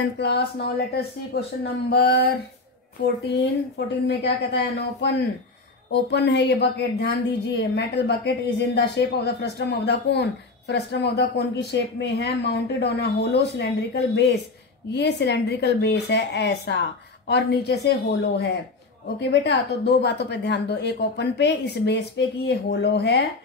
10th class. Now let us see question number 14। 14 में क्या कहता है? ओपन ओपन है ये बकेट, ध्यान दीजिए। Metal bucket is in the shape of the frustum of the cone, frustum of the cone की शेप में है, mounted on a hollow cylindrical base, ये सिलेंड्रिकल बेस है ऐसा, और नीचे से होलो है। ओके बेटा, तो दो बातों पे ध्यान दो, एक ओपन पे, इस बेस पे कि ये होलो है,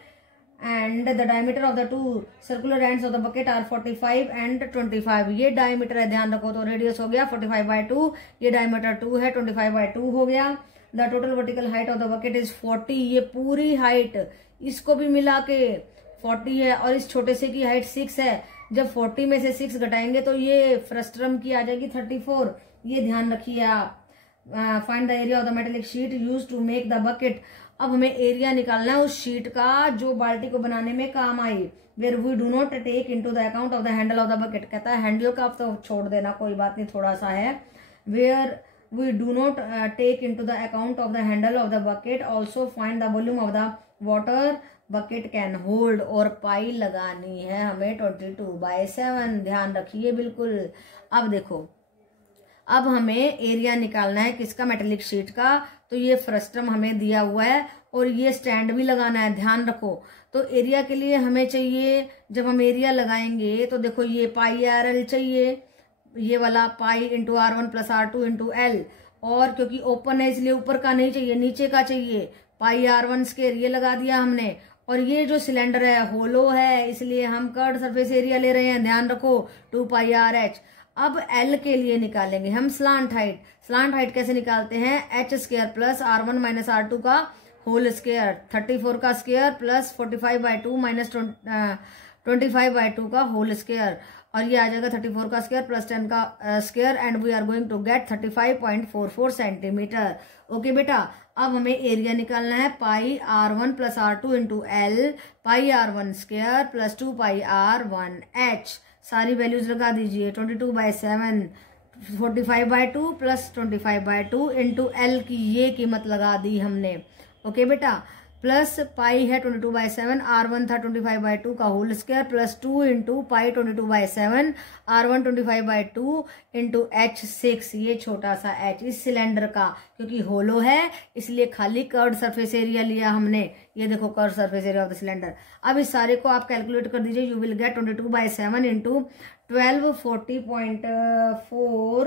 and the diameter of the two circular ends of the bucket are 45 and 25। ये डायमीटर है, ध्यान रखो, तो रेडियस हो गया 45/2, ये डायमीटर 2 है, 25/2 हो गया। The total vertical height of the bucket is 40, ये पूरी हाइट इसको भी मिला के 40 है, और इस छोटे से की हाइट 6 है। जब 40 में से 6 घटाएंगे तो ये फ्रस्ट्रम की आ जाएगी 34, ये ध्यान रखिए आप। Find the area of the metallic sheet use to make the bucket. अब हमें एरिया निकालना है उस शीट का जो बाल्टी को बनाने में काम आई। Where we do not take into the account of the handle of the bucket, कहता है हैंडल का तो छोड़ देना, कोई बात नहीं, थोड़ा सा है। Where we do not take into the account of the handle of the bucket, also find the volume of the water bucket can hold, और पाई लगानी है हमें 22/7, ध्यान रखिए बिल्कुल। अब देखो, अब हमें एरिया निकालना है किसका? मेटेलिक शीट का। तो ये फ्रस्ट्रम हमें दिया हुआ है और ये स्टैंड भी लगाना है, ध्यान रखो। तो एरिया के लिए हमें चाहिए, जब हम एरिया लगाएंगे तो देखो ये πr/l चाहिए, ये वाला pi into R1 + R2 into L, और क्योंकि ओपन है इसलिए ऊपर का नहीं चाहिए, नीचे का चाहिए, πr1², ये लगा दिया हमने। और ये जो सिलेंडर है होलो है, इसलिए हम कर्व्ड सरफेस एरिया ले रहे हैं, ध्यान रखो, 2πrh। अब L के लिए निकालेंगे हम स्लांट हाइट। स्लांट हाइट कैसे निकालते हैं? h² + R1 - R2 का होल स्क्वायर, 34 का स्क्वायर प्लस 45/2 माइनस 25/2 का होल स्क्वायर, और ये आ जाएगा 34 का स्क्वायर प्लस 10 का square, and we are going to get 35.44 centimetre. Okay बेटा, अब हमें एरिया निकालना है πr1 + R2 into L, πr1² + 2πr1h। सारी वैल्यूज लगा दीजिए, 22/7, 45/2 प्लस 25/2 इंटू L की ये कीमत लगा दी हमने। ओके बेटा, प्लस पाई है 22/7, R1 था 25/2 का whole square, plus 2 into pi 22/7, R1 25/2 into h6, ये छोटा सा h इस सिलेंडर का, क्योंकि होलो है इसलिए खाली कर्व्ड सरफेस एरिया लिया हमने। ये देखो curved surface area of the cylinder. अब इस सारे को आप कैलकुलेट कर दीजिए, you will get 22/7 into 1240.4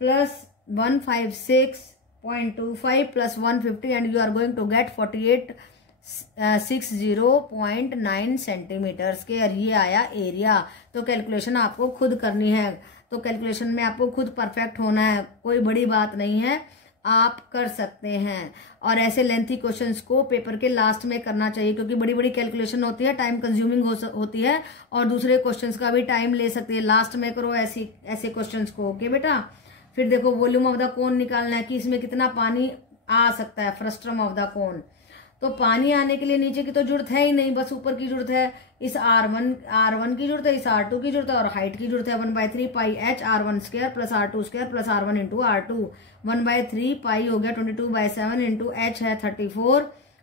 plus 156.25 plus 150, and you are going to get 4860.9 centimetre square. ये आया एरिया। तो कैलकुलेशन आपको खुद करनी है, तो कैलकुलेशन में आपको खुद परफेक्ट होना है, कोई बड़ी बात नहीं है, आप कर सकते हैं। और ऐसे लेंथी क्वेश्चंस को पेपर के लास्ट में करना चाहिए, क्योंकि बड़ी बड़ी कैलकुलेशन होती है, टाइम कंज्यूमिंग होती है, और दूसरे क्वेश्चंस का भी टाइम ले सकती है। लास्ट में करो ऐसे क्वेश्चंस को। ओके बेटा, फिर देखो वॉल्यूम ऑफ द कोन निकालना है कि इसमें कितना पानी आ सकता है, फ्रस्ट्रम ऑफ द कोन। तो पानी आने के लिए नीचे की तो जरूरत है ही नहीं, बस ऊपर की जरूरत है। इस R1 की जरूरत है, इस R2 की जरूरत है, और हाइट की जरूरत है 1/3 पाई h R1² + R2² + R1 into R2। 1/3 पाई हो गया 22/7 इंटू h है 34,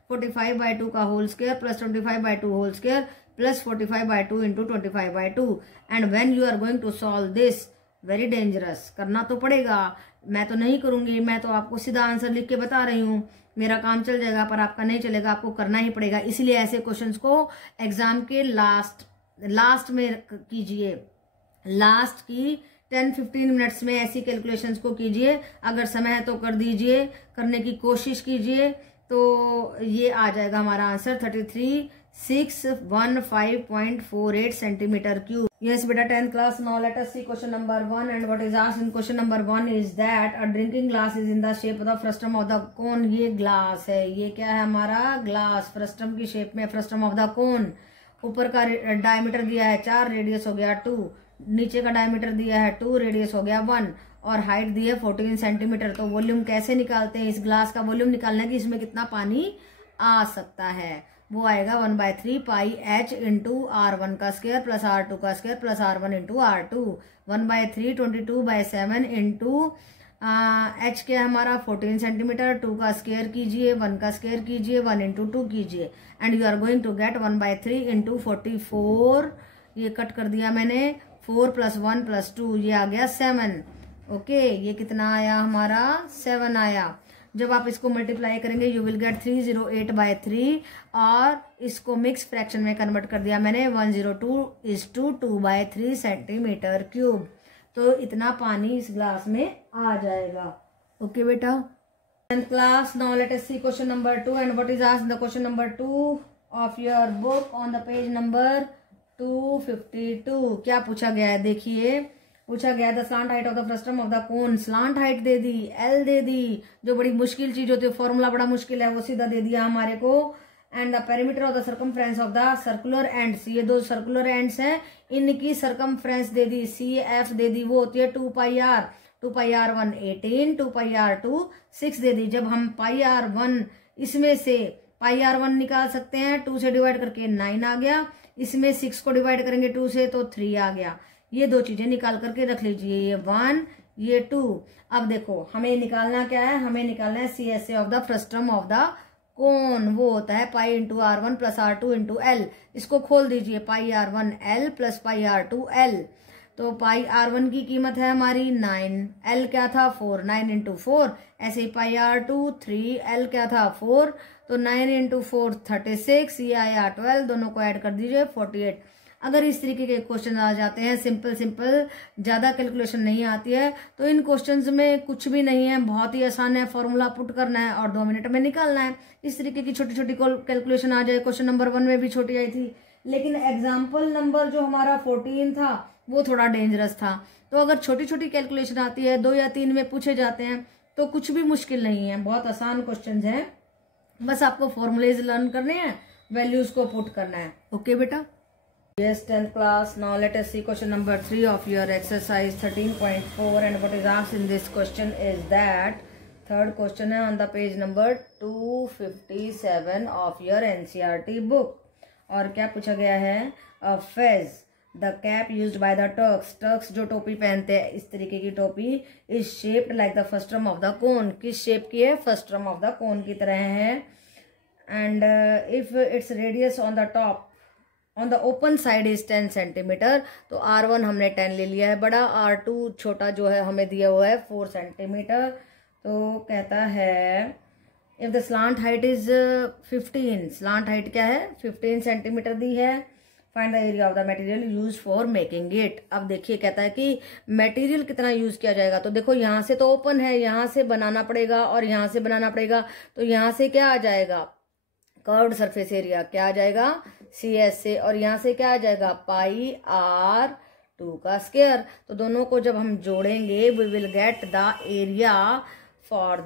45/2 का whole square plus 25/2 whole square plus 45/2 into 25/2। And when you are going to solve this, very dangerous, करना तो पड़ेगा, मैं तो नहीं करूंगी, मैं तो आपको सीधा आंसर लिख के बता रही हूँ, मेरा काम चल जाएगा पर आपका नहीं चलेगा, आपको करना ही पड़ेगा। इसलिए ऐसे क्वेश्चंस को एग्जाम के लास्ट में कीजिए, लास्ट की 10-15 मिनट्स में ऐसी कैलकुलेशंस को कीजिए। अगर समय है तो कर दीजिए, करने की कोशिश कीजिए, तो ये आ जाएगा हमारा answer 33,615.48 centimetre cube. Yes, beta, 10th class. Now let us see question number 1, and what is asked in question number 1 is that a drinking glass is in the shape of the frustum of the cone. ये glass है, ये क्या है हमारा glass, frustum की shape में, frustum of the कोन। ऊपर का डायमीटर दिया है 4, रेडियस हो गया 2, नीचे का डायमीटर दिया है 2, रेडियस हो गया 1, और हाइट दी है 14 सेंटीमीटर। तो वॉल्यूम कैसे निकालते हैं? इस ग्लास का वॉल्यूम निकालना है कि इसमें कितना पानी आ सकता है, वो आएगा 1/3 पाई h इंटू R1 का स्क्वायर प्लस R2 का square plus R1 into R2। 1/3 22/7 into h क्या है हमारा 14 सेंटीमीटर, 2 का स्क्वायर कीजिए, 1 का स्क्वायर कीजिए, 1 इंटू 2 कीजिए, and you are going to get 1/3 into 44, ये कट कर दिया मैंने, 4 + 1 + 2 ये आ गया 7। ओके, ये कितना आया हमारा 7 आया। जब आप इसको मल्टीप्लाई करेंगे यू विल गेट 308/3 और इसको मिक्स फ्रैक्शन में कन्वर्ट कर दिया मैंने 102:2/3 सेंटीमीटर क्यूब। तो इतना पानी इस ग्लास में आ जाएगा। ओके बेटा, 10th class, now let us see question number 2 and what is asked in the question number 2 of your book on the page number 252। क्या पूछा गया है देखिए, पूछा गया the slant height of the frustum of the cone. Slant height दे दी, L दे दी, जो बड़ी मुश्किल चीज होती है, फॉर्मूला बड़ा मुश्किल है वो सीधा दे दिया हमारे को। And the perimeter of the circumference of the circular ends, ये दो सर्कुलर एंड्स हैं, इनकी सर्कमफ्रेंस दे दी, CF दे दी, वो होती है 2πr, 2πr1 18, 2πr2 6 दे दी। जब हम πr1 इसमें से πr1 निकाल सकते हैं, 2 से डिवाइड करके 9 आ गया, इसमें 6 को डिवाइड करेंगे 2 से तो 3 आ गया। ये दो चीजें निकाल करके रख लीजिए, ये 1 ये 2। अब देखो हमें निकालना क्या है, हमें निकालना है CSA of the frustum of the कोन, वो होता है pi into R1 + R2 × L। इसको खोल दीजिए, πr1L + πr2L। तो πr1 की कीमत है हमारी 9, L क्या था 4, 9 × 4। ऐसे ही πr2 3, L क्या था 4, तो 9 × 4 36, ये आया 12, दोनों को ऐड कर दीजिए 48। अगर इस तरीके के क्वेश्चन आ जाते हैं सिंपल, ज्यादा कैलकुलेशन नहीं आती है, तो इन क्वेश्चंस में कुछ भी नहीं है, बहुत ही आसान है, फॉर्मूला पुट करना है और 2 मिनट में निकालना है। इस तरीके की छोटी छोटी कैलकुलेशन आ जाए। क्वेश्चन नंबर 1 में भी छोटी आई थी, लेकिन एग्जाम्पल नंबर जो हमारा 14 था वो थोड़ा डेंजरस था। तो अगर छोटी छोटी कैलकुलेशन आती है, 2 या 3 में पूछे जाते हैं, तो कुछ भी मुश्किल नहीं है, बहुत आसान क्वेश्चन है। बस आपको फॉर्मूलेज लर्न करने हैं, वैल्यूज को पुट करना है। ओके बेटा, yes 10th class, now let us see question number 3 of your exercise 13.4 and what is asked in this question is that third question है on the page number 257 of your NCERT book। और क्या पूछा गया है, fez the cap used by the Turks जो टोपी पहनते हैं, इस तरीके की टोपी, is shaped like the frustum of the cone। किस शेप की है, frustum of the cone की तरह है। and if its radius on the top on the open side is 10 centimetre, तो R1 हमने 10 ले लिया है बड़ा, R2 छोटा जो है हमें दिया हुआ है 4 सेंटीमीटर। तो कहता है if the slant height is 15, slant height क्या है 15 सेंटीमीटर दी है, find the area of the material use for making it. अब देखिए कहता है कि मटेरियल कितना यूज किया जाएगा। तो देखो यहाँ से तो ओपन है, यहाँ से बनाना पड़ेगा और यहाँ से बनाना पड़ेगा, तो यहाँ से क्या आ जाएगा, कर्व्ड सरफेस एरिया क्या आ जाएगा CSA, और यहाँ से क्या आ जाएगा πr2 का स्क्वायर। तो दोनों को जब हम जोड़ेंगे we will get the area for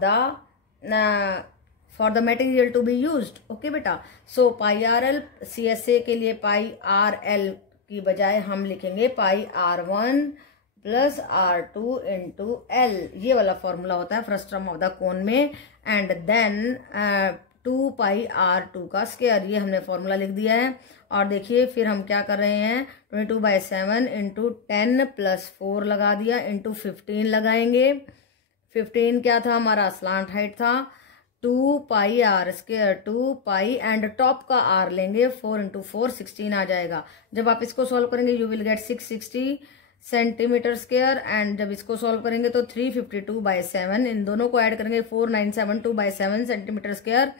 the material to be used. Okay बेटा, सो πrl CSA के लिए πrl की बजाय हम लिखेंगे πr1 + R2 × L। ये वाला फॉर्मूला होता है फ्रस्टम ऑफ द कोन में। एंड देन 2πr2 का स्क्वायर, ये हमने फॉर्मूला लिख दिया है। और देखिए फिर हम क्या कर रहे हैं, 22/7 × 10 + 4 लगा दिया, × 15 लगाएंगे। 15 क्या था हमारा, स्लांट हाइट था, 2πr² 2π एंड टॉप का r लेंगे, 4 × 4 16 आ जाएगा। जब आप इसको सॉल्व करेंगे you will get 660 centimetre square. And जब इसको सॉल्व करेंगे तो 352/7, इन दोनों को ऐड करेंगे 4972/7 centimetre square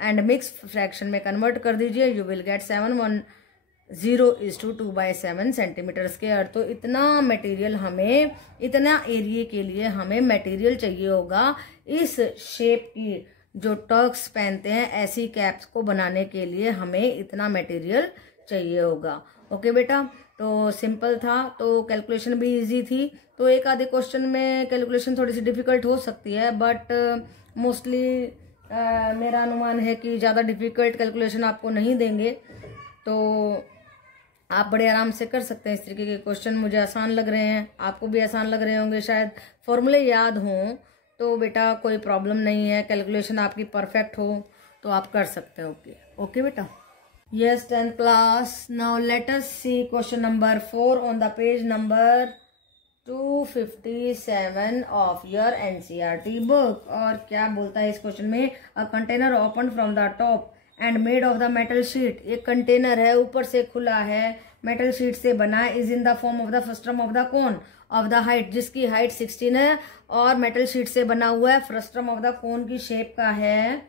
and mix fraction में कन्वर्ट कर दीजिए, you will get 710:2/7 centimetre square. तो इतना मटेरियल हमें, इतना एरिया के लिए हमें मटेरियल चाहिए होगा इस शेप की, जो टर्क्स पहनते हैं ऐसी कैप्स को बनाने के लिए हमें इतना मटेरियल चाहिए होगा। ओके बेटा, तो सिंपल था, तो कैलकुलेशन भी इजी थी। तो एक आधे क्वेश्चन में कैलकुलेशन थोड़ी सी डिफिकल्ट हो सकती है, बट मोस्टली मेरा अनुमान है कि ज़्यादा डिफिकल्ट कैलकुलेशन आपको नहीं देंगे, तो आप बड़े आराम से कर सकते हैं। इस तरीके के क्वेश्चन मुझे आसान लग रहे हैं, आपको भी आसान लग रहे होंगे शायद। फॉर्मूले याद हों तो बेटा कोई प्रॉब्लम नहीं है, कैलकुलेशन आपकी परफेक्ट हो तो आप कर सकते हो। ओके बेटा, yes 10th class, now let us see question number 4 on the page number 257 of your NCERT book। और क्या बोलता है इस क्वेश्चन में, a container open from the top and made of the metal sheet. एक container है, ऊपर से खुला है, मेटल शीट से बना is in the form of the frustum of the cone of the height, जिसकी हाइट 16 है और मेटल शीट से बना हुआ है, फ्रस्ट्रम ऑफ द कोन की शेप का है,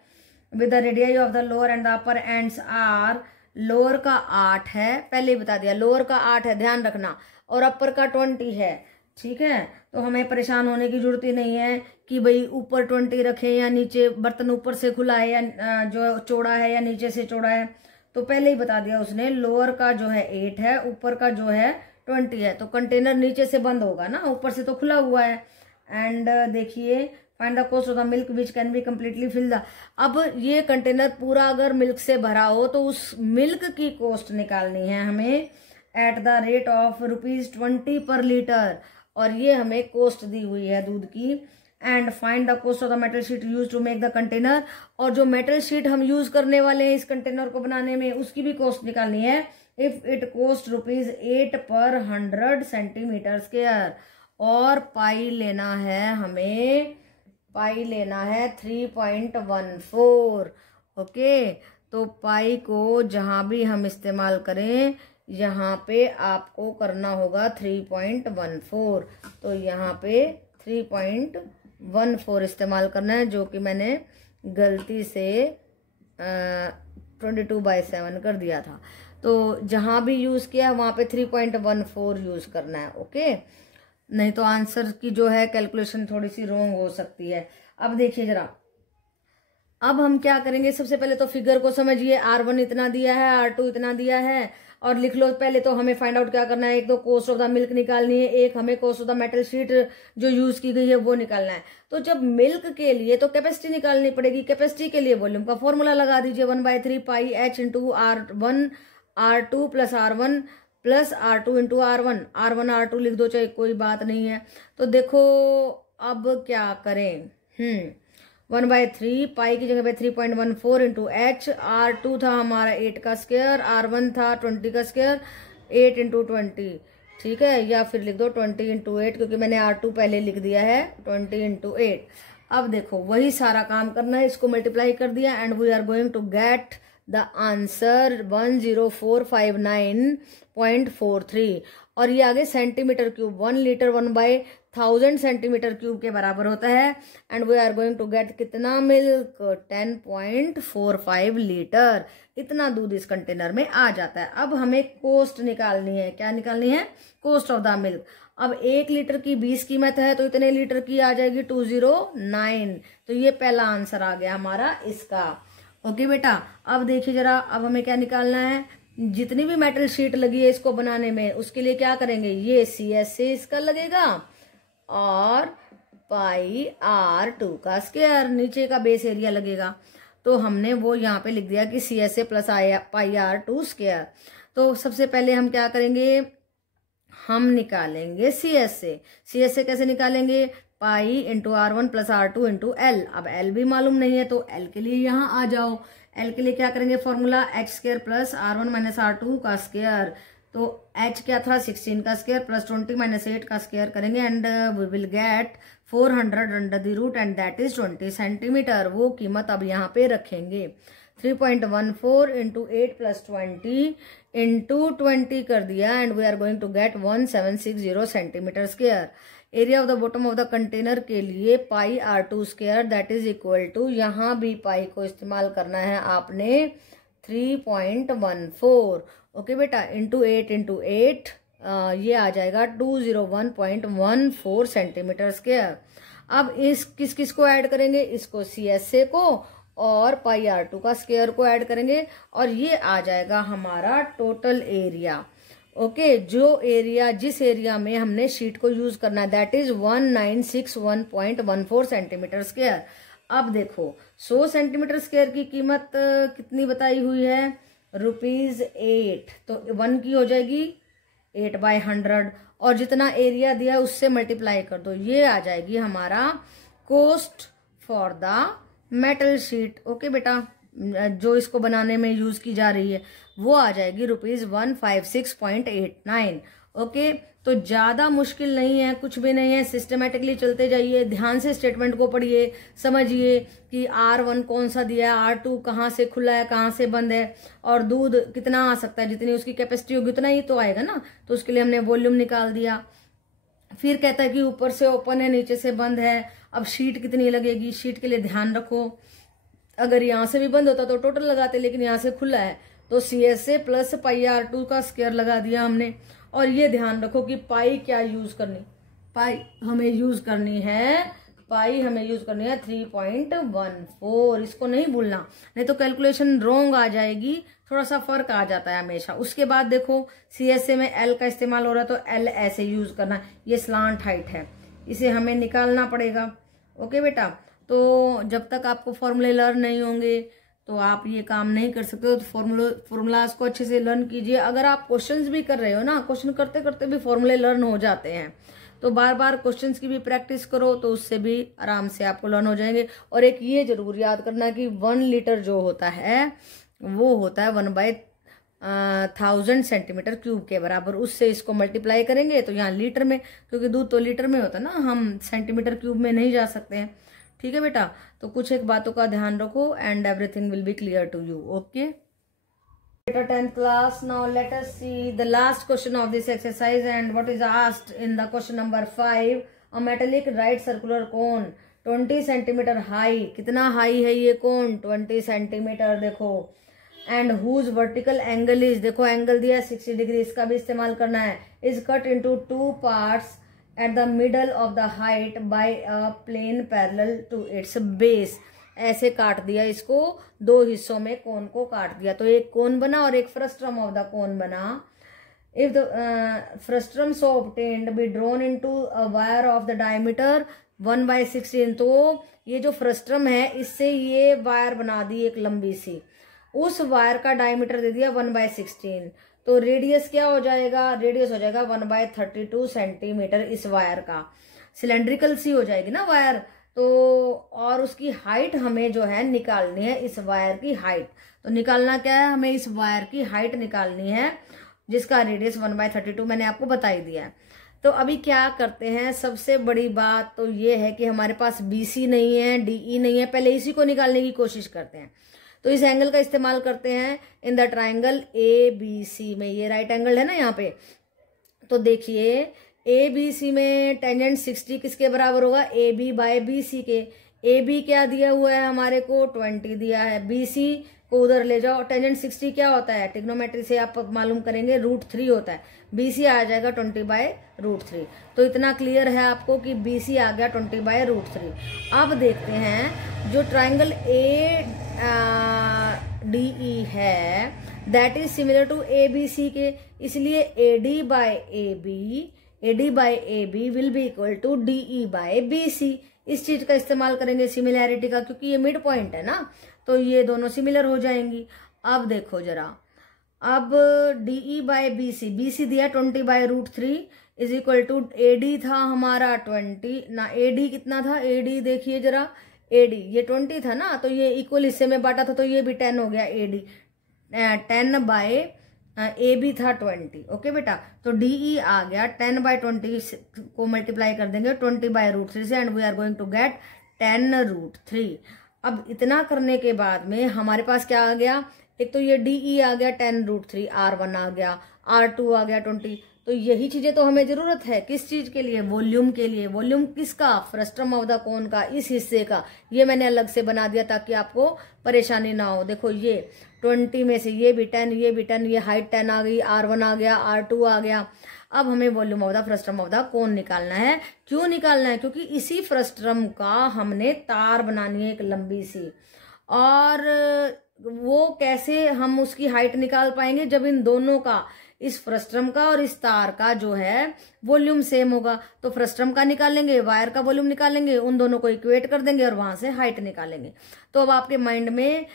with the radii of the lower end the upper ends are, lower का 8 है, पहले ही बता दिया लोअर का 8 है, ध्यान रखना, और अपर का 20 है, ठीक है। तो हमें परेशान होने की जरूरत ही नहीं है कि भाई ऊपर 20 रखें या नीचे, बर्तन ऊपर से खुला है या जो चौड़ा है या नीचे से चौड़ा है, तो पहले ही बता दिया उसने, लोअर का जो है 8 है, ऊपर का जो है 20 है, तो कंटेनर नीचे से बंद होगा ना, ऊपर से तो खुला हुआ है। एंड देखिए find the cost of the milk which can be completely fill the, अब ये कंटेनर पूरा अगर मिल्क से भरा हो तो उस मिल्क की कॉस्ट निकालनी है हमें एट द रेट ऑफ ₹20 पर लीटर, और ये हमें कॉस्ट दी हुई है दूध की। And find the cost of the metal sheet use to make the container, और जो मेटल शीट हम यूज करने वाले हैं इस कंटेनर को बनाने में उसकी भी कॉस्ट निकालनी है। इफ इट कॉस्ट ₹8 पर 100 सेंटीमीटर स्क्वायर, और पाई लेना है हमें, पाई लेना है 3.14। ओके, तो पाई को जहां भी हम इस्तेमाल करें यहाँ पे आपको करना होगा 3.14, तो यहाँ पे 3.14 इस्तेमाल करना है, जो कि मैंने गलती से 22/7 कर दिया था, तो जहां भी यूज किया वहां पे 3.14 यूज करना है। ओके, नहीं तो आंसर की जो है कैलकुलेशन थोड़ी सी रॉन्ग हो सकती है। अब देखिए जरा, अब हम क्या करेंगे, सबसे पहले तो फिगर को समझिए, R1 इतना दिया है, R2 इतना दिया है, और लिख लो। पहले तो हमें फाइंड आउट क्या करना है, एक तो कॉस्ट ऑफ द मिल्क निकालनी है, एक हमें cost of the metal sheet जो यूज की गई है वो निकालना है। तो जब मिल्क के लिए तो कैपेसिटी निकालनी पड़ेगी, कैपेसिटी के लिए वॉल्यूम का फॉर्मूला लगा दीजिए, 1/3 पाई H into R1 R2 plus R1 plus R2 into R1, R1 R2 लिख दो, चाहे कोई बात नहीं है। तो देखो अब क्या करें, 1/3 पाई की जगह पे 3.14 इंटू H, R2 था हमारा 8 का स्क्वायर, R1 था 20 का स्क्वायर, 8 इंटू 20, ठीक है, या फिर लिख दो 20 इंटू 8, क्योंकि मैंने R2 पहले लिख दिया है, 20 इंटू 8। अब देखो वही सारा काम करना है, इसको मल्टीप्लाई कर दिया and we are going to get the answer 10459.43, और ये आगे centimetre cube, 1 litre 1/1000 centimetre cube के बराबर होता है। And we are going to get कितना मिल्क, 10.45 लीटर, इतना दूध इस कंटेनर में आ जाता है। अब हमें कॉस्ट निकालनी है, क्या निकालनी है, कॉस्ट ऑफ द मिल्क। अब 1 लीटर की 20 कीमत है, तो इतने लीटर की आ जाएगी 209, तो ये पहला आंसर आ गया हमारा इसका। ओके बेटा, अब देखिए जरा, अब हमें क्या निकालना है, जितनी भी मेटल शीट लगी है इसको बनाने में, उसके लिए क्या करेंगे, ये CS से इसका लगेगा और पाई R2 का स्क्वायर, नीचे का बेस एरिया लगेगा, तो हमने वो यहाँ पे लिख दिया कि CS से प्लस पाई R2 स्क्वायर। तो सबसे पहले हम क्या करेंगे, हम निकालेंगे CS से। CS से कैसे निकालेंगे, pi into R1 plus R2 into L। अब L भी मालूम नहीं है, तो L के लिए यहाँ आ जाओ। L के लिए क्या करेंगे, formula H square plus R1 minus R2 का स्क्वायर, तो H क्या था 16 का स्क्वायर प्लस 20 माइनस 8 का स्क्वायर करेंगे, and we will get 400 under the root, and that is 20 centimetre. वो कीमत अब यहाँ पे रखेंगे। 3.14 इंटू 8 प्लस 20 इंटू 20 कर दिया, and we are going to get 1760 centimetre square. Area of the bottom of the container के लिए pi R2 square that is equal to, यहाँ भी पाई को इस्तेमाल करना है आपने 3.14। ओके बेटा, इंटू 8 इंटू 8, ये आ जाएगा 201.14 सेंटीमीटर स्क्वायर। अब इस किस किस को ऐड करेंगे, इसको CSA को और पाई R2 का स्क्वायर को ऐड करेंगे, और ये आ जाएगा हमारा टोटल एरिया। ओके, जो एरिया, जिस एरिया में हमने शीट को यूज करना है दैट इज 1961.14 सेंटीमीटर स्क्वायर। अब देखो 100 सेंटीमीटर स्क्वायर की कीमत कितनी बताई हुई है, ₹8, तो 1 की हो जाएगी 8/100, और जितना एरिया दिया है उससे मल्टीप्लाई कर दो, ये आ जाएगी हमारा cost for the metal sheet. Okay बेटा, जो इसको बनाने में यूज की जा रही है वो आ जाएगी ₹156.89। ओके, तो तो ज्यादा मुश्किल नहीं है, कुछ भी नहीं है, सिस्टमेटिकली चलते जाइए, ध्यान से स्टेटमेंट को पढ़िए, समझिए कि R1 कौन सा दिया है, R2 कहाँ से खुला है, कहाँ से बंद है, और दूध कितना आ सकता है, जितनी उसकी कैपेसिटी होगी उतना ही तो आएगा ना, तो उसके लिए हमने वॉल्यूम निकाल दिया। फिर कहता है कि ऊपर से ओपन है, नीचे से बंद है, अब शीट कितनी लगेगी, शीट के लिए ध्यान रखो, अगर यहाँ से भी बंद होता तो टोटल लगाते, लेकिन यहाँ से खुला है तो CSA प्लस पाई R2 का स्क्वायर लगा दिया हमने। और ये ध्यान रखो कि पाई क्या यूज करनी, पाई हमें यूज करनी है 3.14, इसको नहीं भूलना, नहीं तो कैलकुलेशन रॉन्ग आ जाएगी, थोड़ा सा फर्क आ जाता है हमेशा। उसके बाद देखो CSA में L का इस्तेमाल हो रहा है तो L ऐसे यूज करना, ये स्लांट हाइट है, इसे हमें निकालना पड़ेगा। ओके बेटा, तो जब तक आपको फॉर्मूले लर्न नहीं होंगे तो आप ये काम नहीं कर सकते, तो फॉर्मूलाज को अच्छे से लर्न कीजिए। अगर आप क्वेश्चंस भी कर रहे हो ना, क्वेश्चन करते करते भी फॉर्मूले लर्न हो जाते हैं, तो बार बार क्वेश्चंस की भी प्रैक्टिस करो, तो उससे भी आराम से आपको लर्न हो जाएंगे। और एक ये जरूर याद करना कि 1 लीटर जो होता है वो होता है 1/1000 सेंटीमीटर क्यूब के बराबर, उससे इसको मल्टीप्लाई करेंगे तो यहाँ लीटर में, क्योंकि दूध तो लीटर में होता है ना, हम सेंटीमीटर क्यूब में नहीं जा सकते हैं। ठीक है बेटा, तो कुछ एक बातों का ध्यान रखो and everything will be clear to you. Okay बेटा, 10th class, now let us see the last question of this exercise and what is asked in the question number 5. A metallic right circular cone 20 centimetre high, कितना high है ये cone, 20 centimetre, देखो, and whose vertical angle is, देखो angle दिया 60 degree, इसका भी इस्तेमाल करना है, is cut into 2 parts at the middle of the height by a plane parallel to its base। ऐसे काट दिया इसको, 2 हिस्सों में कोन को काट दिया, तो एक कोन बना और एक फ्रस्ट्रम ऑफ द कोन बना। If the frustum so obtained be drawn into a wire of the diameter 1/16, तो ये जो फ्रस्ट्रम है इससे ये वायर बना दी एक लंबी सी, उस वायर का डायमीटर दे दिया 1/16, तो रेडियस क्या हो जाएगा, रेडियस हो जाएगा 1/32 सेंटीमीटर इस वायर का, सिलेंड्रिकल सी हो जाएगी ना वायर, तो और उसकी हाइट हमें जो है निकालनी है, इस वायर की हाइट, तो निकालना क्या है, हमें इस वायर की हाइट निकालनी है जिसका रेडियस 1/32 मैंने आपको बता ही दिया है। तो अभी क्या करते हैं, सबसे बड़ी बात तो ये है कि हमारे पास BC नहीं है, DE नहीं है, पहले इसी को निकालने की कोशिश करते हैं। तो इस एंगल का इस्तेमाल करते हैं इन द ट्राइंगल ABC में, ये राइट एंगल है ना यहाँ पे, तो देखिए ABC में टेंजेंट 60 किसके बराबर होगा, AB/BC के। AB क्या दिया हुआ है हमारे को, 20 दिया है, BC को उधर ले जाओ, टेंजेंट 60 क्या होता है, ट्रिग्नोमेट्री से आप मालूम करेंगे, √3 होता है, BC आ जाएगा 20/√3, तो इतना क्लियर है आपको कि BC आ गया 20/√3। अब देखते हैं जो ट्राइंगल ADE है that is similar to ABC के, इसलिए AD/AB will be equal to DE/BC, इस चीज का इस्तेमाल करेंगे सिमिलैरिटी का, क्योंकि ये मिड पॉइंट है ना, तो ये दोनों सिमिलर हो जाएंगी। अब देखो जरा, अब DE/BC, BC दिया 20/√3 इज इक्वल टू AD था हमारा 20 ना, AD कितना था, AD देखिए जरा, AD ये 20 था ना, तो ये इक्वल हिस्से में बांटा था तो ये भी 10 हो गया, AD 10/AB था 20। ओके बेटा, तो DE आ गया 10/20 को मल्टीप्लाई कर देंगे 20/√3 से and we are going to get 10√3। अब इतना करने के बाद में हमारे पास क्या आ गया, एक तो ये DE आ गया 10√3, R1 आ गया, R2 आ गया 20, तो यही चीजें तो हमें जरूरत है, किस चीज के लिए, वॉल्यूम के लिए। वॉल्यूम किसका, फ्रस्ट्रम ऑफ द कोन का, इस हिस्से का, ये मैंने अलग से बना दिया ताकि आपको परेशानी ना हो। देखो ये 20 में से ये भी 10, ये भी 10, ये हाइट 10 आ गई, R1 आ गया, R2 आ गया। अब हमें volume of the frustum of the कोन निकालना है। क्यों निकालना है, क्योंकि इसी फ्रस्ट्रम का हमने तार बनानी है एक लंबी सी, और वो कैसे हम उसकी हाइट निकाल पाएंगे, जब इन दोनों का, इस फ्रस्ट्रम का और इस तार का जो है वॉल्यूम सेम होगा, तो फ्रस्ट्रम का निकालेंगे, वायर का वॉल्यूम निकालेंगे, उन दोनों को इक्वेट कर देंगे और वहां से हाइट निकालेंगे। तो अब आपके माइंड में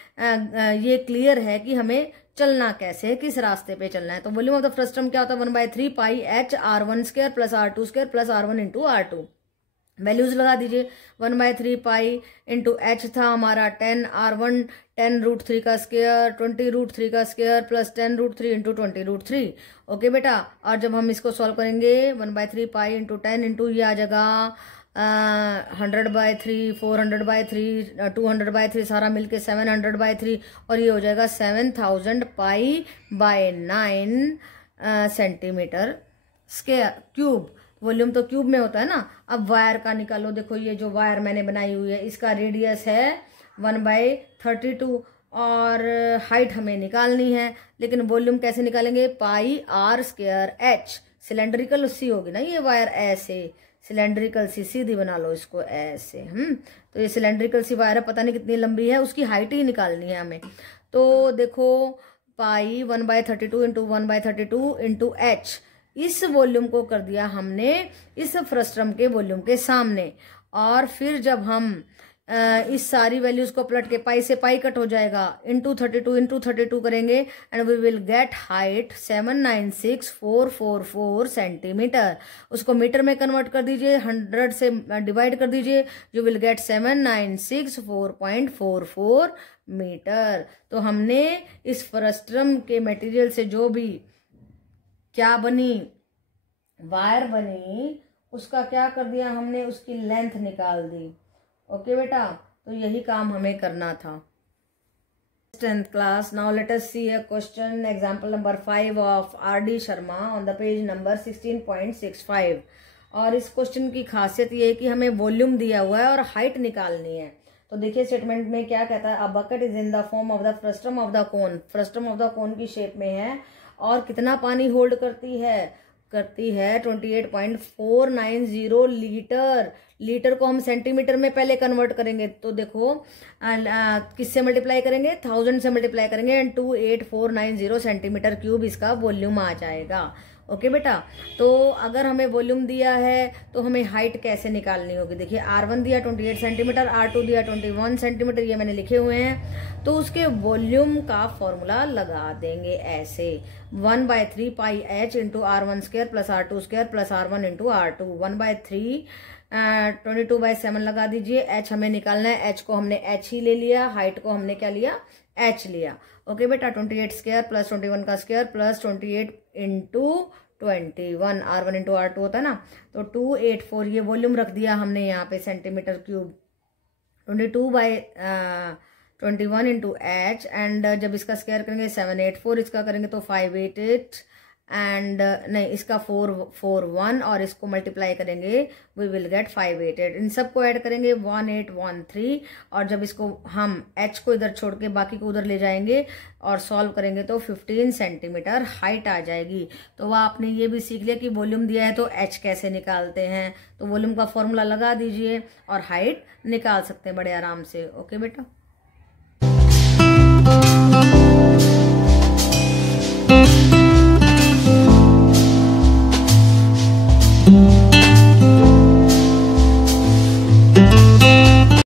ये क्लियर है कि हमें चलना कैसे है, किस रास्ते पे चलना है। तो वॉल्यूम ऑफ द फ्रस्ट्रम क्या होता है, 1/3 पाई H R1² plus R2² plus R1 into R2। Values लगा दीजिए। 1/3 पाई इंटू एच था हमारा 10R1, 10√3 का स्क्वायर, 20√3 का स्क्वायर प्लस 10√3 इंटू 20√3। ओके बेटा, और जब हम इसको सॉल्व करेंगे 1/3 पाई इंटू 10 इंटू ये आ जाएगा 100/3, 400/3, 200/3, सारा मिलके 700/3, और ये हो जाएगा 7000 pi by 9 centimetre square cube. Volume तो क्यूब में होता है ना। अब वायर का निकालो। देखो ये जो वायर मैंने बनाई हुई है इसका रेडियस है 1/32 और हाइट हमें निकालनी है, लेकिन वॉल्यूम कैसे निकालेंगे? पाई आर स्क्वायर एच। सिलेंड्रिकल सी होगी ना ये वायर, ऐसे सिलेंड्रिकल सी सीधी बना लो इसको ऐसे। तो ये सिलेंड्रिकल सी वायर है, पता नहीं कितनी लंबी है, उसकी हाइट ही निकालनी है हमें। तो देखो पाई 1/32 इंटू 1/32 इंटू एच, इस वॉल्यूम को कर दिया हमने इस फ्रस्ट्रम के वॉल्यूम के सामने। और फिर जब हम इस सारी वैल्यूज को पलट के पाई से पाई कट हो जाएगा, इंटू 32 करेंगे and we will get height 796444 centimetre. उसको मीटर में कन्वर्ट कर दीजिए, 100 से डिवाइड कर दीजिए, यू विल गेट 7964.44 मीटर। तो हमने इस फ्रस्ट्रम के मटेरियल से जो भी क्या बनी, वायर बनी, उसका क्या कर दिया हमने, उसकी लेंथ निकाल दी। ओके बेटा, तो यही काम हमें करना था। 10th class. Now let us see a question, example number 5 of R.D. Sharma on the page number 16.65। और इस क्वेश्चन की खासियत ये है कि हमें वॉल्यूम दिया हुआ है और हाइट निकालनी है। तो देखिए स्टेटमेंट में क्या कहता है, a bucket is in the form of the frustum of the cone. Frustum of the cone की शेप में है और कितना पानी होल्ड करती है 28.490 लीटर। लीटर को हम सेंटीमीटर में पहले कन्वर्ट करेंगे, तो देखो किससे मल्टीप्लाई करेंगे, 1000 से मल्टीप्लाई करेंगे एंड 28490 सेंटीमीटर क्यूब इसका वॉल्यूम आ जाएगा। ओके बेटा, तो अगर हमें वॉल्यूम दिया है तो हमें हाइट कैसे निकालनी होगी। देखिए R1 दिया 28 सेंटीमीटर, R2 दिया 21 सेंटीमीटर, ये मैंने लिखे हुए हैं। तो उसके वॉल्यूम का फॉर्मूला लगा देंगे ऐसे, 1/3 pi H into R1 square plus R2 square plus R1 into R2, 1/3 22/7 लगा दीजिए। एच हमें निकालना है, एच को हमने एच ही ले लिया, हाइट को हमने क्या लिया, एच लिया। ओके बेटा, 28 स्क्वायर प्लस 21 का square plus 28 into 21, R1 into R2 होता है ना, तो 284 ये वॉल्यूम रख दिया हमने यहाँ पे centimetre cube. 22/21 into H and जब इसका स्क्वायर करेंगे 784, इसका करेंगे तो 588 एंड नहीं इसका 441 और इसको मल्टीप्लाई करेंगे वी विल गेट 588। इन सबको ऐड करेंगे 1813 और जब इसको हम h को इधर छोड़ के बाकी को उधर ले जाएंगे और सॉल्व करेंगे तो 15 सेंटीमीटर हाइट आ जाएगी। तो वह आपने ये भी सीख लिया कि वॉल्यूम दिया है तो h कैसे निकालते हैं। तो वॉल्यूम का फॉर्मूला लगा दीजिए और हाइट निकाल सकते हैं बड़े आराम से। ओके बेटा।